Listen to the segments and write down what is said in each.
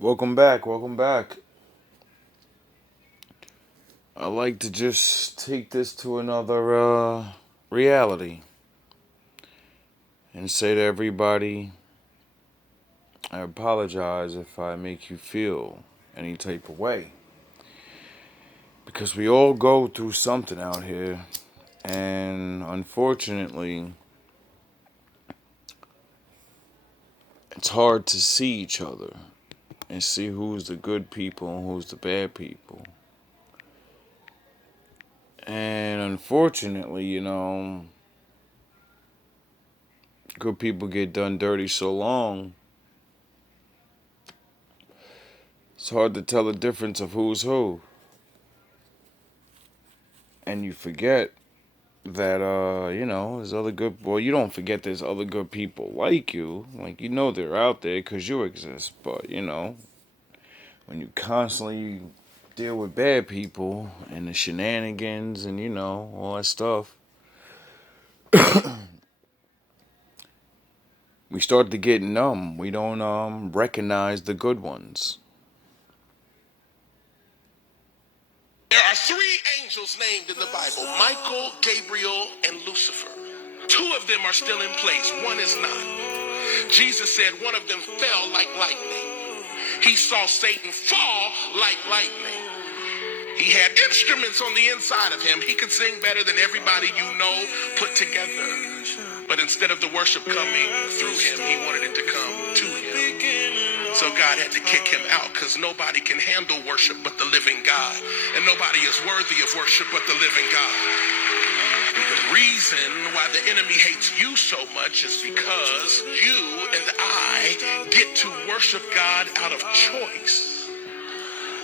Welcome back. Welcome back. I like to just take this to another reality and say to everybody, I apologize if I make you feel any type of way. Because we all go through something out here, and unfortunately, it's hard to see each other and see who's the good people and who's the bad people. And unfortunately, good people get done dirty so long, it's hard to tell the difference of who's who. And you forget that, there's other good, well, you don't forget there's other good people like you. Like, they're out there because you exist. But, when you constantly deal with bad people and the shenanigans and, all that stuff, we start to get numb. We don't recognize the good ones. There are three angels named in the Bible: Michael, Gabriel, and Lucifer. Two of them are still in place, one is not. Jesus said one of them fell like lightning. He saw Satan fall like lightning. He had instruments on the inside of him. He could sing better than everybody you know put together. But instead of the worship coming through him, he wanted it to come to him. So God had to kick him out, because nobody can handle worship but the living God. And nobody is worthy of worship but the living God. The reason why the enemy hates you so much is because you and I get to worship God out of choice.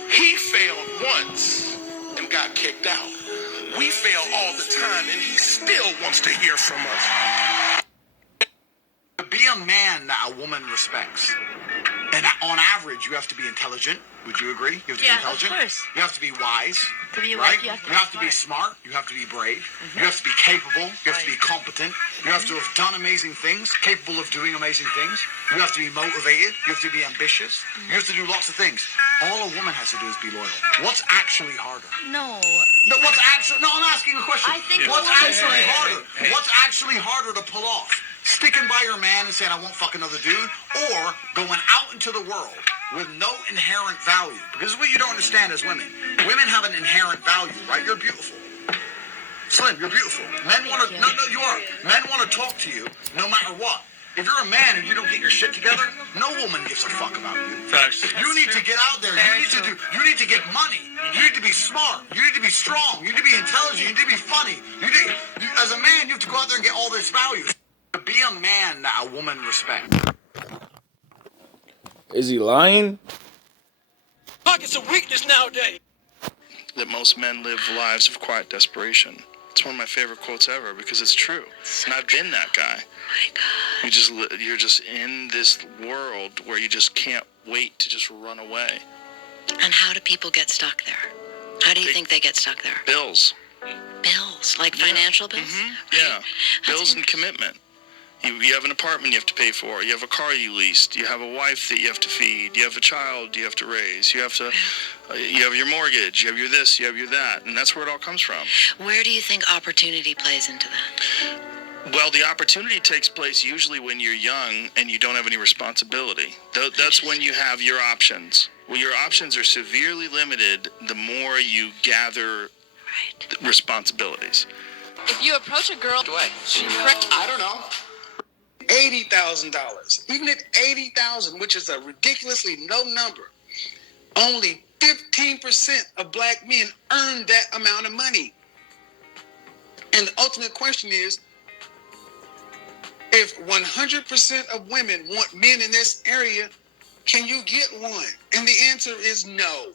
He failed once and got kicked out. We fail all the time, and he still wants to hear from us. To be a man that a woman respects, and on average, you have to be intelligent. Would you agree? You have to be intelligent. Of course. You have to be wise. To be right? right, You have to be smart. You have to be brave. Mm-hmm. You have to be capable. You have to be competent. You have to have done amazing things, capable of doing amazing things. You have to be motivated. You have to be ambitious. You have to do lots of things. All a woman has to do is be loyal. What's actually harder? No. What's actually? No, I'm asking a question. I think what's actually harder? What's actually harder to pull off? Sticking by your man and saying, I won't fuck another dude, or going out into the world with no inherent value. Because this is what you don't understand as women. Women have an inherent value, right? You're beautiful. Slim, you're beautiful. Men want to, no, you are. Men want to talk to you no matter what. If you're a man and you don't get your shit together, no woman gives a fuck about you. You need to get out there. You need to get money. You need to be smart. You need to be strong. You need to be intelligent. You need to be funny. As a man, you have to go out there and get all this value. To be a man that a woman respects. Is he lying? Pockets of weakness nowadays. That most men live lives of quiet desperation. It's one of my favorite quotes ever because it's true. And I've been that guy. Oh my God. You're just in this world where you just can't wait to just run away. And how do people get stuck there? How do you think they get stuck there? Bills. Bills, like financial bills? Mm-hmm. Right? Yeah. Bills and commitment. You have an apartment you have to pay for. You have a car you leased. You have a wife that you have to feed. You have a child you have to raise. You have your mortgage. You have your this. You have your that. And that's where it all comes from. Where do you think opportunity plays into that? Well, the opportunity takes place usually when you're young and you don't have any responsibility. That's when you have your options. Well, your options are severely limited the more you gather responsibilities. If you approach a girl, I don't know. $80,000. Even at $80,000, which is a ridiculously low number, only 15% of black men earn that amount of money. And the ultimate question is, if 100% of women want men in this area, can you get one? And the answer is no.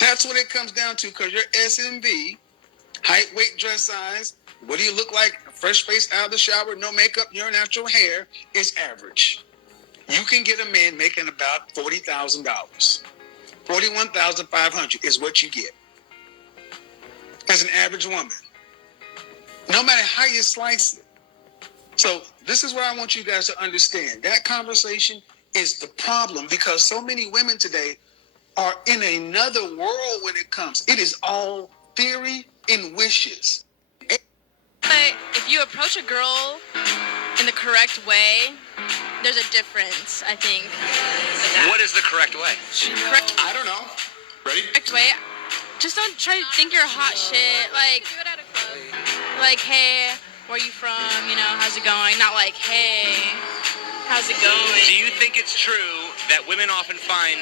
That's what it comes down to, because your SMV, height, weight, dress size, what do you look like? Fresh face out of the shower, no makeup, your natural hair is average. You can get a man making about $40,000. $41,500 is what you get as an average woman, no matter how you slice it. So this is what I want you guys to understand. That conversation is the problem, because so many women today are in another world when it comes. It is all theory and wishes. But if you approach a girl in the correct way, there's a difference, I think. What is the correct way? I don't know. Ready? Correct way. Just don't try to think you're hot shit. Like, hey, where you from? You know, how's it going? Not like, hey, how's it going? Do you think it's true that women often find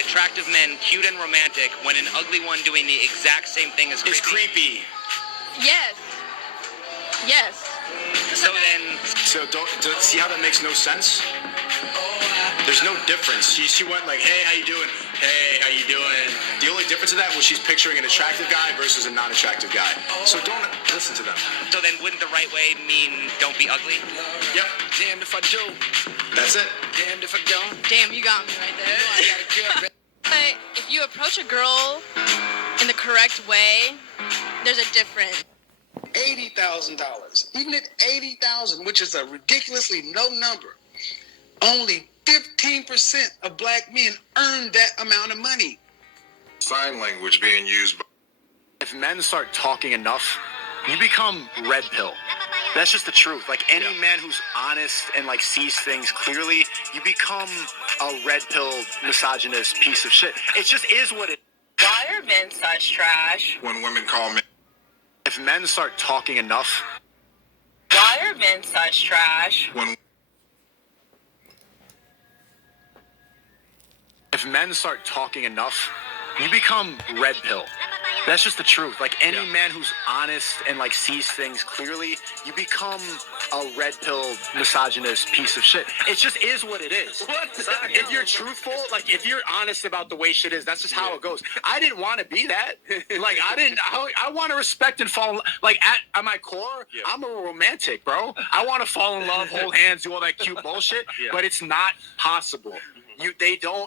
attractive men cute and romantic when an ugly one doing the exact same thing is creepy? It's creepy. Yes. Yes. So then, Don't see how that makes no sense? There's no difference. She went like, hey, how you doing? Hey, how you doing? The only difference in that was she's picturing an attractive guy versus a non-attractive guy. So don't listen to them. so then wouldn't the right way mean don't be ugly? Yep. Damned if I do, That's it. damned if I don't. Damn, you got me right there. But if you approach a girl in the correct way, there's a difference. $80,000. Even at $80,000, which is a ridiculously low number, only 15% of black men earn that amount of money. Sign language being used by If men start talking enough, you become red pill. That's just the truth. Like any man who's honest and like sees things clearly, you become a red pill misogynist piece of shit. It just is what it. Why are men such trash? when women call men. If men start talking enough, Why are men such trash? When if men start talking enough, you become red pill. That's just the truth. Like any man who's honest and like sees things clearly, you become a red pill misogynist piece of shit. It just is what it is. If you're truthful, like if you're honest about the way shit is, that's just how it goes. I didn't want to be that. Like I want to respect and fall in like at my core, I'm a romantic, bro. I want to fall in love, hold hands, do all that cute bullshit, but it's not possible.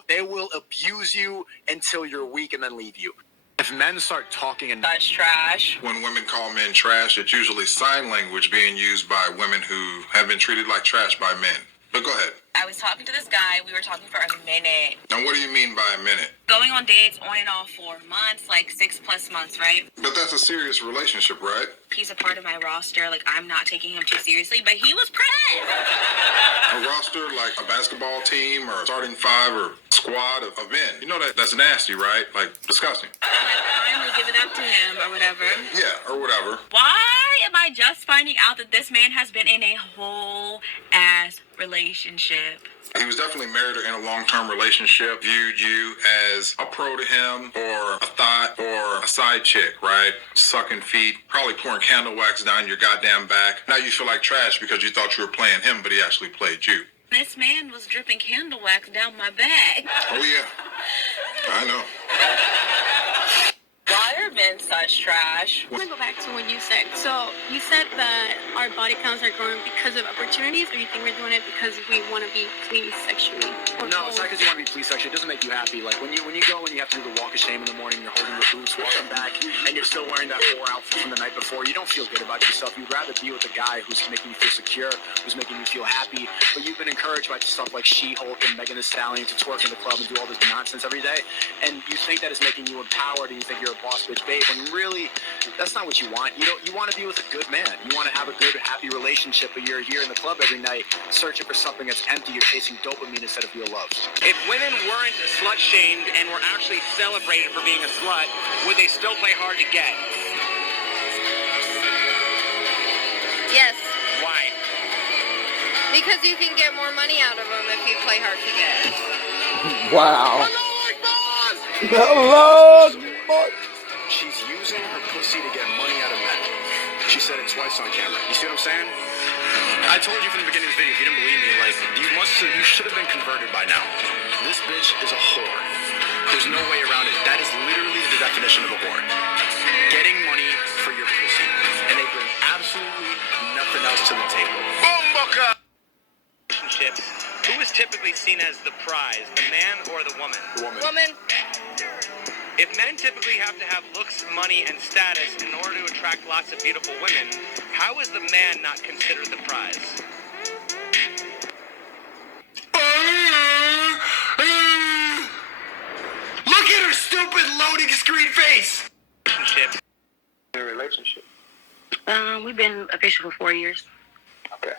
They will abuse you until you're weak and then leave you. If men start talking enough, Such trash. when women call men trash, it's usually sign language being used by women who have been treated like trash by men. But go ahead. I was talking to this guy. We were talking for a minute. Now, what do you mean by a minute? Going on dates on and off for months, like 6+ months, right? But that's a serious relationship, right? He's a part of my roster. Like, I'm not taking him too seriously, but he was pressed. A roster like a basketball team or a starting five or squad of men. You know that's nasty, right? Like, disgusting. So I finally give it up to him or whatever. Yeah, or whatever. Why am I just finding out that this man has been in a whole ass relationship? He was definitely married or in a long-term relationship, viewed you as a pro to him or a thought or a side chick, right? Sucking feet, probably pouring candle wax down your goddamn back. Now you feel like trash because you thought you were playing him, but he actually played you. This man was dripping candle wax down my back. Oh, yeah. I know. Why are men such trash? I want to go back to what you said. So you said that our body counts are growing because of opportunities, or you think we're doing it because we want to be pleased sexually? no, it's not because you want to be pleased sexually. It doesn't make you happy. Like when you go and you have to do the walk of shame in the morning, you're holding your boots, walking back, and you're still wearing that whore outfit from the night before. You don't feel good about yourself. You'd rather be with a guy who's making you feel secure, who's making you feel happy. But you've been encouraged by stuff like She-Hulk and Megan Thee Stallion to twerk in the club and do all this nonsense every day, and you think that is making you empowered, and you think you're a boss bitch babe. When really, that's not what you want. You want to be with a good man. You want to have a good, happy relationship, but you're here in the club every night searching for something that's empty. You're chasing dopamine instead of real love. if women weren't slut-shamed and were actually celebrated for being a slut, would they still play hard to get? Yes, Why? because you can get more money out of them if you play hard to get. Wow. Hello, boss. She's using her pussy to get money out of men. She said it twice on camera. You see what I'm saying? I told you from the beginning of the video, if you didn't believe me, like, you should have been converted by now. This bitch is a whore. There's no way around it. That is literally the definition of a whore. Getting money for your pussy. And they bring absolutely nothing else to the table. Relationships, who is typically seen as the prize, the man or the woman? The woman. Woman, If men typically have to have looks, money, and status in order to attract lots of beautiful women, how is the man not considered the prize? been official for 4 years. Okay.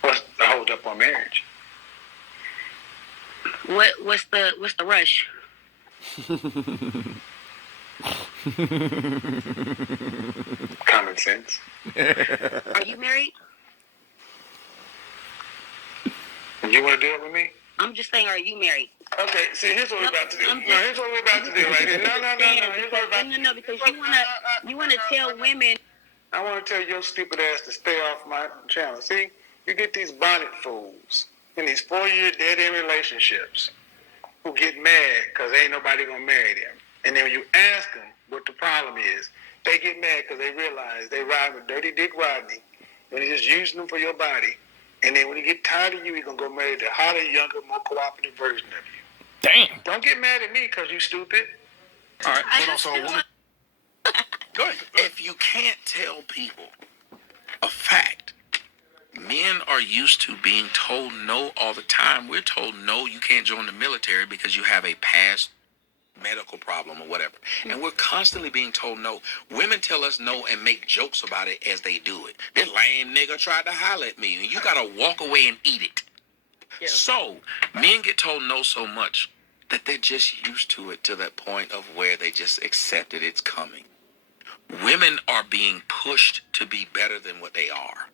What's the hold up on marriage? What's the rush? Common sense. Are you married? You want to do it with me? I'm just saying, are you married? Okay, see, here's what we're about to do. Here's what we're about to do right here. No. Here's what we're about to do. No, because you wanna tell women. I want to tell your stupid ass to stay off my channel. See, you get these bonnet fools in these 4-year dead-end relationships who get mad because ain't nobody going to marry them. And then when you ask them what the problem is, they get mad because they realize they ride with Dirty Dick Rodney and he's just using them for your body. And then when he get tired of you, he's going to go marry the hotter, younger, more cooperative version of you. Damn. Don't get mad at me because you stupid. All right, but also a woman. Go ahead. If you can't tell people a fact, men are used to being told no all the time. We're told no, you can't join the military because you have a past medical problem or whatever. And we're constantly being told no. Women tell us no and make jokes about it as they do it. That lame nigga tried to holler at me, and you gotta walk away and eat it. Yeah. So, men get told no so much that they're just used to it to that point of where they just accept that it's coming. Women are being pushed to be better than what they are.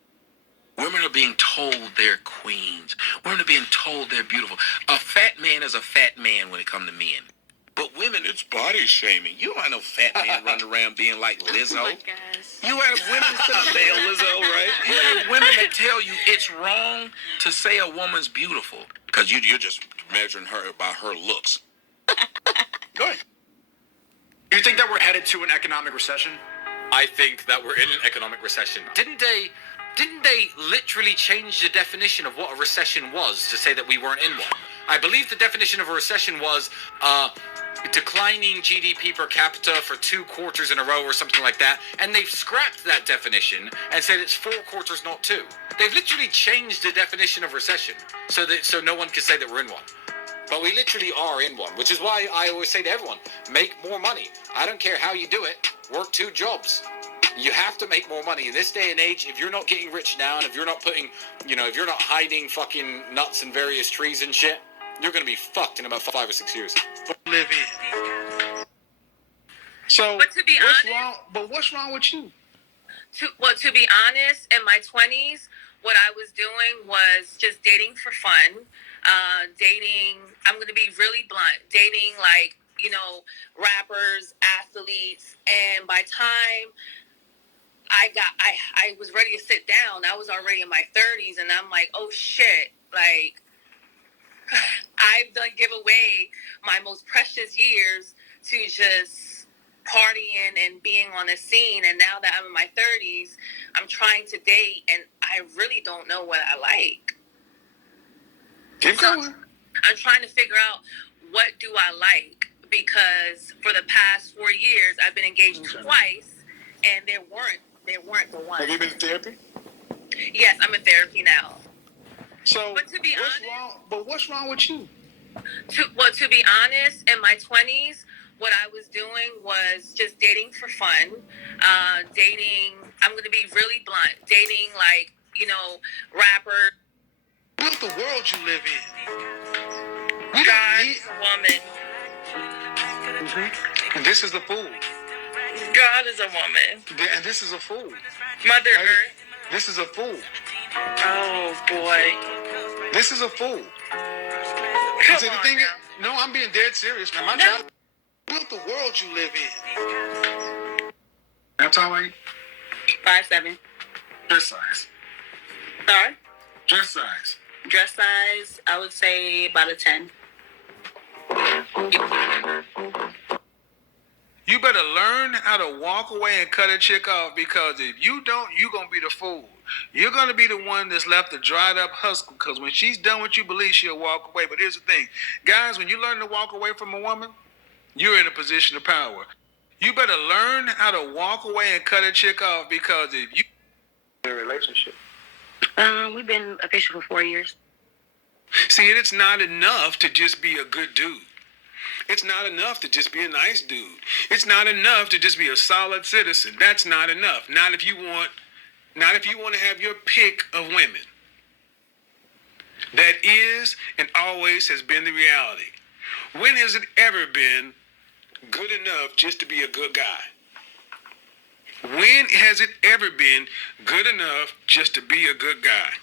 Women are being told they're queens. Women are being told they're beautiful. A fat man is a fat man when it comes to men. But women, it's body shaming. You don't have no fat man running around being like Lizzo. Oh my gosh. You have women that say Lizzo, right? You have women that tell you it's wrong to say a woman's beautiful because you're just measuring her by her looks. Go ahead. Do you think that we're headed to an economic recession? I think that we're in an economic recession. Didn't they literally change the definition of what a recession was to say that we weren't in one? I believe the definition of a recession was declining GDP per capita for 2 quarters in a row or something like that, and they've scrapped that definition and said it's 4 quarters, not 2. They've literally changed the definition of recession so no one can say that we're in one. But we literally are in one, which is why I always say to everyone, make more money. I don't care how you do it, work 2 jobs. You have to make more money. In this day and age, if you're not getting rich now, and if you're not putting, if you're not hiding fucking nuts in various trees and shit, you're going to be fucked in about 5 or 6 years. Live in. So, But to be honest, what's wrong with you? To be honest, in my 20s, what I was doing was just dating for fun. Dating, I'm going to be really blunt, dating rappers, athletes, and by time I was ready to sit down, I was already in my 30s, and I'm like, oh shit, like, I've done give away my most precious years to just partying and being on the scene, and now that I'm in my 30s, I'm trying to date, and I really don't know what I like. Keep going. I'm trying to figure out what do I like, because for the past 4 years I've been engaged twice, and they weren't the one. Have you been in therapy? Yes, I'm in therapy now. So, but to be what's wrong with you? To be honest, in my 20s, what I was doing was just dating for fun. Dating, I'm going to be really blunt, dating rappers. Build the world you live in. God's woman. And this is a fool. God is a woman. And this is a fool. Mother Earth. This is a fool. Oh, boy. This is a fool. Come on no, I'm being dead serious, man. My child built the world you live in. How tall are you? 5'7". Dress size. Sorry? Dress size. Dress size, I would say about a 10. You better learn how to walk away and cut a chick off, because if you don't, you're going to be the fool. You're going to be the one that's left a dried up husk, because when she's done what you believe, she'll walk away. But here's the thing. Guys, when you learn to walk away from a woman, you're in a position of power. You better learn how to walk away and cut a chick off, because if you... In a relationship. We've been official for 4 years. See, it's not enough to just be a good dude. It's not enough to just be a nice dude. It's not enough to just be a solid citizen. That's not enough. Not if you want to have your pick of women. That is and always has been the reality. When has it ever been good enough just to be a good guy? When has it ever been good enough just to be a good guy?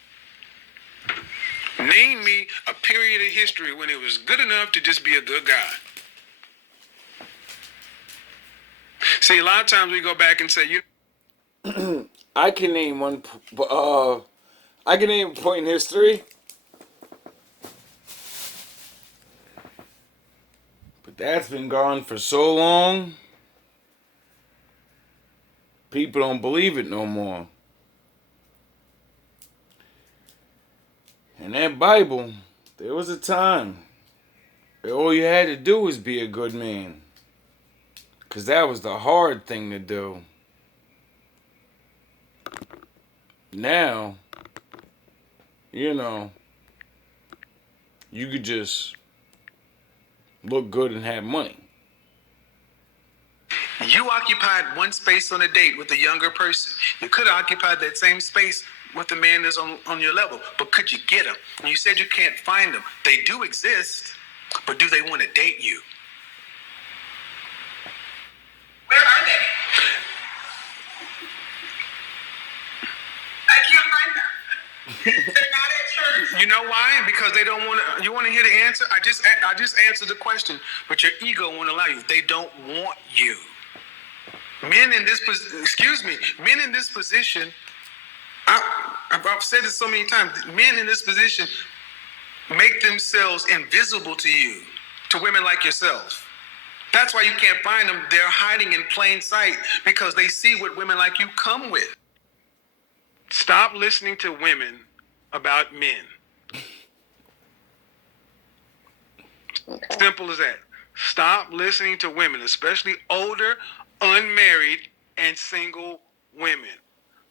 Name me a period in history when it was good enough to just be a good guy. See, a lot of times we go back and say, I can name I can name a point in history. But that's been gone for so long. People don't believe it no more. In that Bible, there was a time where all you had to do was be a good man. Because that was the hard thing to do. Now, you know, you could just look good and have money. you occupied one space on a date with a younger person. You could have occupied that same space with the man that's on your level, but could you get them? And you said you can't find them. They do exist, but do they want to date you? Where are they? I can't find them. They're not at church. You know why? Because they don't want to. You want to hear the answer? I just answered the question, but your ego won't allow you. They don't want you. Men in this position. I've said this so many times. Men in this position make themselves invisible to you, to women like yourself. That's why you can't find them. They're hiding in plain sight because they see what women like you come with. Stop listening to women about men. Okay. Simple as that. Stop listening to women, especially older, unmarried, and single women.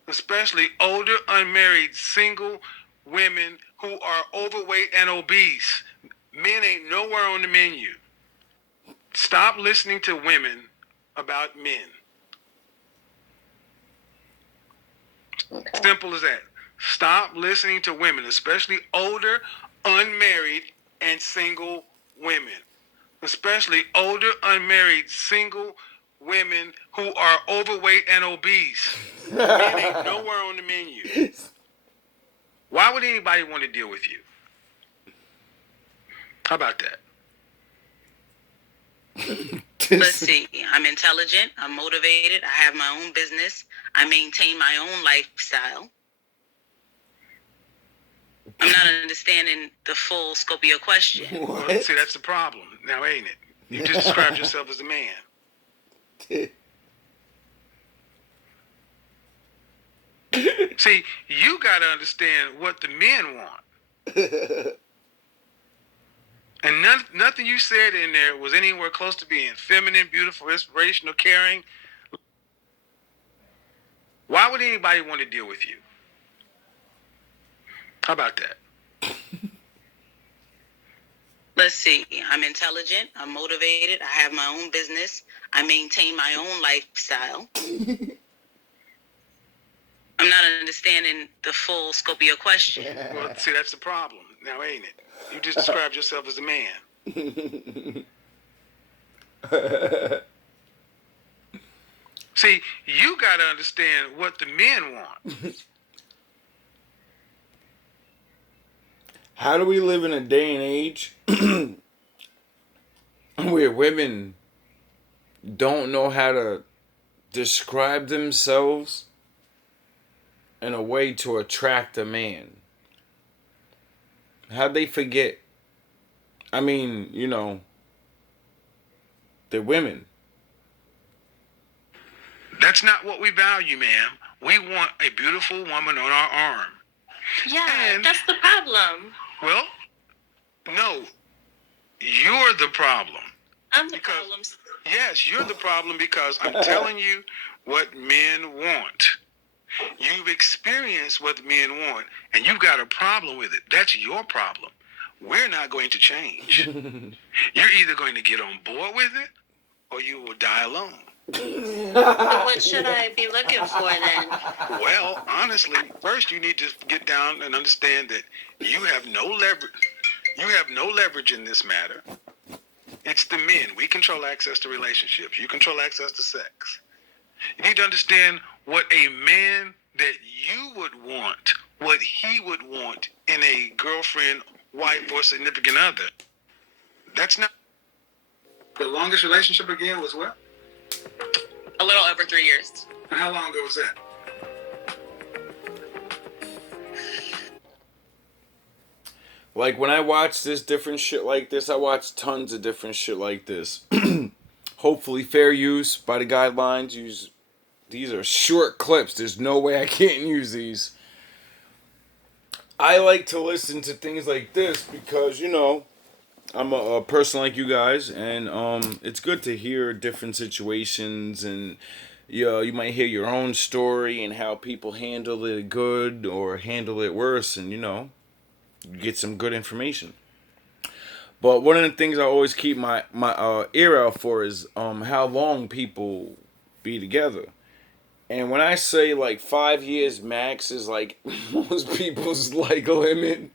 Especially older, unmarried, single women who are overweight and obese. Men ain't nowhere on the menu. Stop listening to women about men. Okay. Simple as that. Stop listening to women, especially older, unmarried, and single women. Especially older, unmarried, single women who are overweight and obese. Men ain't nowhere on the menu. Why would anybody want to deal with you? How about that? Let's see. I'm intelligent. I'm motivated. I have my own business. I maintain my own lifestyle. I'm not understanding the full scope of your question. Well, see, that's the problem. Now, ain't it? You just described yourself as a man. See, you got to understand what the men want. And nothing you said in there was anywhere close to being feminine, beautiful, inspirational, caring. Why would anybody want to deal with you? How about that? Let's see. I'm intelligent. I'm motivated. I have my own business. I maintain my own lifestyle. I'm not understanding the full scope of your question. Well, see, that's the problem. Now, ain't it? You just described yourself as a man. See, you got to understand what the men want. How do we live in a day and age where women don't know how to describe themselves in a way to attract a man? How'd they forget? I mean, you know, they're women. That's not what we value, ma'am. We want a beautiful woman on our arm. Yeah, that's the problem. Well, no. You're the problem. I'm the problem. Yes, you're the problem because I'm telling you what men want. You've experienced what men want, and you've got a problem with it. That's your problem. we're not going to change. You're either going to get on board with it or you will die alone. So what should I be looking for then? Well, honestly, first you need to get down and understand that you have no leverage. You have no leverage in this matter. It's the men. We control access to relationships. You control access to sex. You need to understand what a man that you would want, what he would want in a girlfriend, wife, or significant other. That's not... The longest relationship again was what? A little over 3 years. And how long ago was that? Like, when I watch this different shit like this, I watch tons of different shit like this. Hopefully fair use by the guidelines. These are short clips. There's no way I can't use these. I like to listen to things like this because, you know, I'm a person like you guys, and it's good to hear different situations, and you might hear your own story and how people handle it good or handle it worse, and, you know, you get some good information. But one of the things I always keep my ear out for is how long people be together. And when I say like 5 years max is like most people's like limit,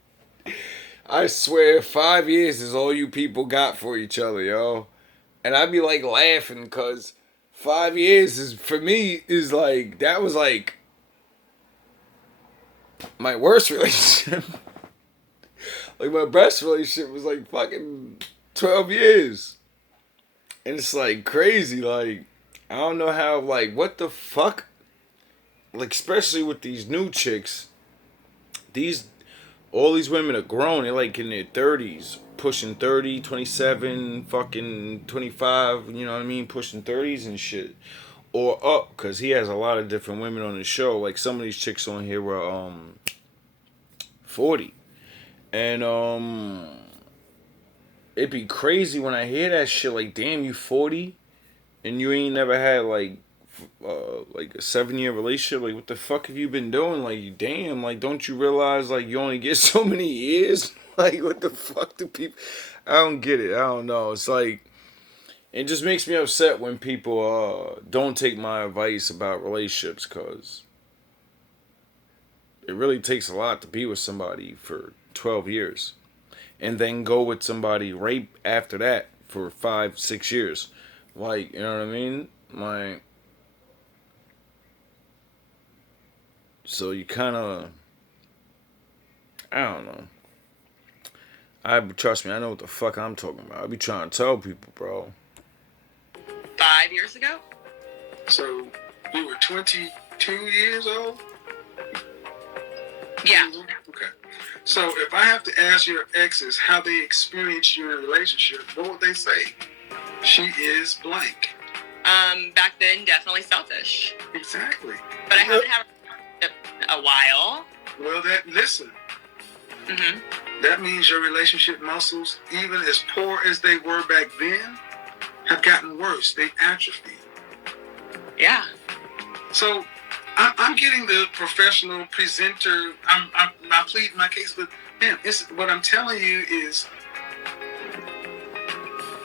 I swear 5 years is all you people got for each other, yo. And I be like laughing because 5 years is, for me, is like, that was like my worst relationship. Like, my best relationship was like fucking 12 years. And it's like crazy. Like, I don't know how, like, what the fuck? Like, especially with these new chicks. All these women are grown. They're like in their 30s. Pushing 30, 27, fucking 25. You know what I mean? Pushing 30s and shit. Or up. Because he has a lot of different women on his show. Like, some of these chicks on here were 40. And it'd be crazy when I hear that shit. Like, damn, you 40 and you ain't never had like a 7-year relationship. Like, what the fuck have you been doing? Like, damn, like, don't you realize like you only get so many years? Like, what the fuck do people? I don't get it. I don't know. It's like, it just makes me upset when people don't take my advice about relationships, cause it really takes a lot to be with somebody for 12 years and then go with somebody right after that for 5-6 years. Like, you know what I mean? Like, so you kind of, I don't know. Trust me, I know what the fuck I'm talking about. I be trying to tell people, bro. 5 years ago? So you were 22 years old? Yeah. Okay. So if I have to ask your exes how they experienced your relationship, what would they say? She is blank. Back then, definitely selfish. Exactly. But I haven't had a while. Well, listen. Mm-hmm. That means your relationship muscles, even as poor as they were back then, have gotten worse. They've atrophied. Yeah. So I'm getting the professional presenter. I'm not pleading my case, but man, what I'm telling you is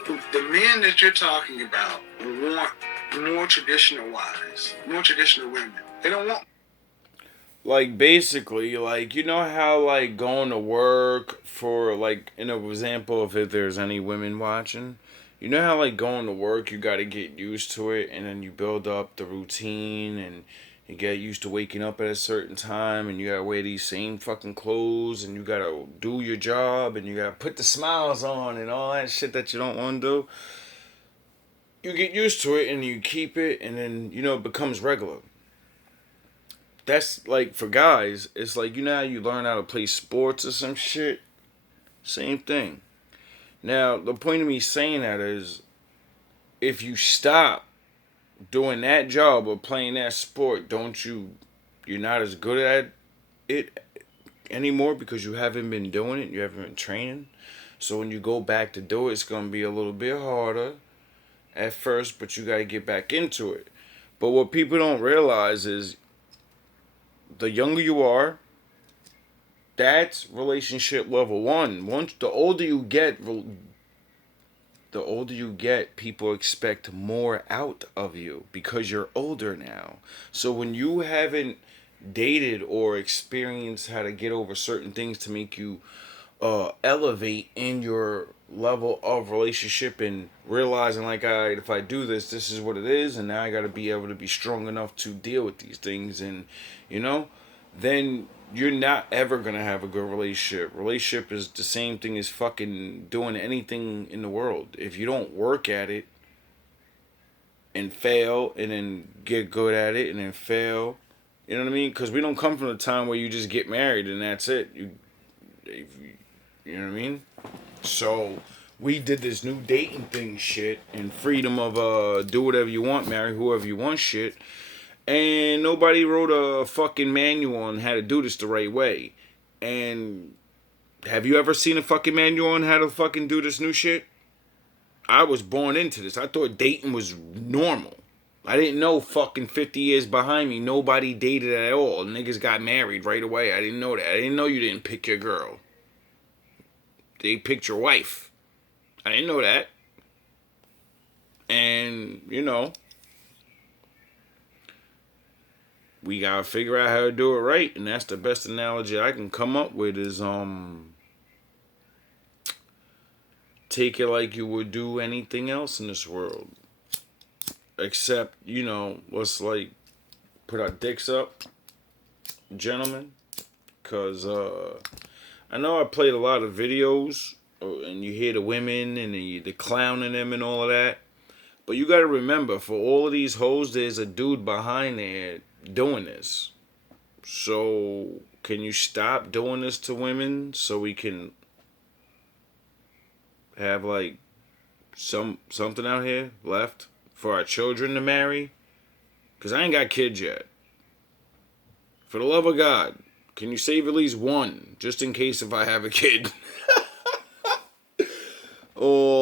the men that you're talking about want more traditional wives, more traditional women. They don't want. Like, basically, like, you know how, like, going to work for, like, in an example, if there's any women watching, you know how, like, going to work, you got to get used to it, and then you build up the routine, and you get used to waking up at a certain time, and you got to wear these same fucking clothes, and you got to do your job, and you got to put the smiles on, and all that shit that you don't want to do. You get used to it, and you keep it, and then, you know, it becomes regular. That's like, for guys, it's like, you know how you learn how to play sports or some shit? Same thing. Now, the point of me saying that is, if you stop doing that job or playing that sport, you're not as good at it anymore because you haven't been doing it, you haven't been training. So when you go back to do it, it's going to be a little bit harder at first, but you got to get back into it. But what people don't realize is, the younger you are, That's relationship level one. Once the older you get, people expect more out of you because you're older now. So when you haven't dated or experienced how to get over certain things to make you elevate in your level of relationship and realizing like, all right, if I do this, this is what it is, and now I got to be able to be strong enough to deal with these things, and then you're not ever gonna have a good relationship. Relationship is the same thing as fucking doing anything in the world. If you don't work at it and fail, and then get good at it and then fail, you know what I mean? Because we don't come from the time where you just get married and that's it. You know what I mean? So we did this new dating thing shit and freedom of do whatever you want, marry whoever you want shit. And nobody wrote a fucking manual on how to do this the right way. And have you ever seen a fucking manual on how to fucking do this new shit? I was born into this. I thought dating was normal. I didn't know fucking 50 years behind me, nobody dated at all. Niggas got married right away. I didn't know that. I didn't know you didn't pick your girl. They picked your wife. I didn't know that. And, we gotta figure out how to do it right. And that's the best analogy I can come up with is, take it like you would do anything else in this world. Except, let's like put our dicks up, gentlemen. Because I know I played a lot of videos and you hear the women and the clowning them and all of that. But you got to remember, for all of these hoes, there's a dude behind there doing this. So can you stop doing this to women so we can have like something out here left for our children to marry? Because I ain't got kids yet. For the love of God, can you save at least one just in case if I have a kid? Oh.